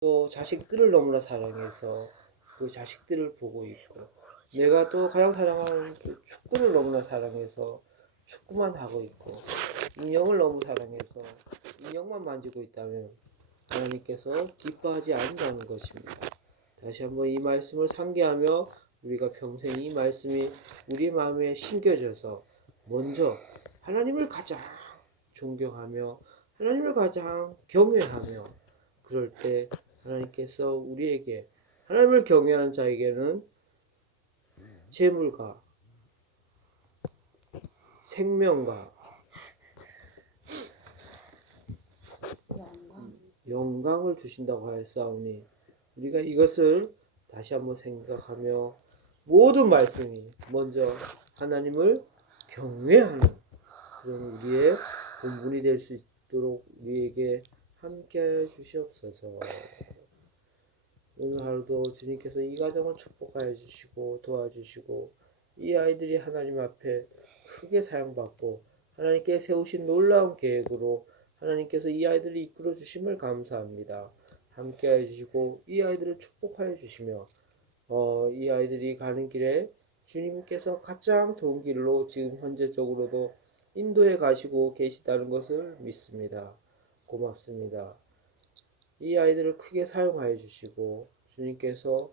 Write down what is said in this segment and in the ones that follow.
또 자식들을 너무나 사랑해서 그 자식들을 보고 있고 내가 또 가장 사랑하는 그 축구를 너무나 사랑해서 축구만 하고 있고 인형을 너무 사랑해서 인형만 만지고 있다면 하나님께서 기뻐하지 않는다는 것입니다. 다시 한번 이 말씀을 상기하며 우리가 평생 이 말씀이 우리 마음에 심겨져서 먼저 하나님을 가장 존경하며 하나님을 가장 경외하며 그럴 때 하나님께서 우리에게 하나님을 경외하는 자에게는 재물과 생명과 영광 을 주신다고 하였사오니 우리가 이것을 다시 한번 생각하며 모든 말씀이 먼저 하나님을 경외하는 그런 우리의 본분이 될 수 있도록 우리에게 함께 주시옵소서. 오늘 하루도 주님께서 이 가정을 축복하여 주시고 도와주시고 이 아이들이 하나님 앞에 크게 사용받고 하나님께 세우신 놀라운 계획으로 하나님께서 이 아이들을 이끌어 주심을 감사합니다. 함께 해 주시고 이 아이들을 축복하여 주시며 어, 이 아이들이 가는 길에 주님께서 가장 좋은 길로 지금 현재적으로도 인도해 가시고 계시다는 것을 믿습니다. 고맙습니다. 이 아이들을 크게 사용하여 주시고 주님께서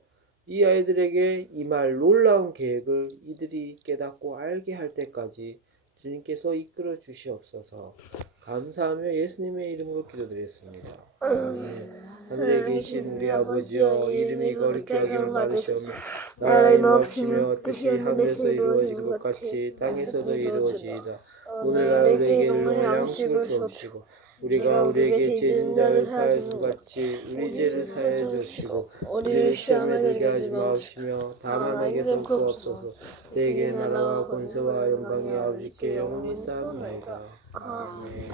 이 아이들에게 이 말 놀라운 계획을 이들이 깨닫고 알게 할 때까지 주님께서 이끌어 주시옵소서. 감사하며 예수님의 이름으로 기도드렸습니다. 하늘에 계신 우리 아버지여 이름이 거룩히 여김을 받으시오며 나라의 마옵시며 뜻이 하늘에서 이루어진 것 같이 땅에서도 이루어지이다. 오늘날 우리에게 양식을 주옵시고 우리가 우리에게 죄진 자를 사하여 준 같이 우리 죄를 사하여 주시고 우리를 시험에 들게 하지 마옵시며 다만 악에서 구하옵소서 대개 나라와 권세와 영광이 아버지께 영원히 쌓옵나이다. 아멘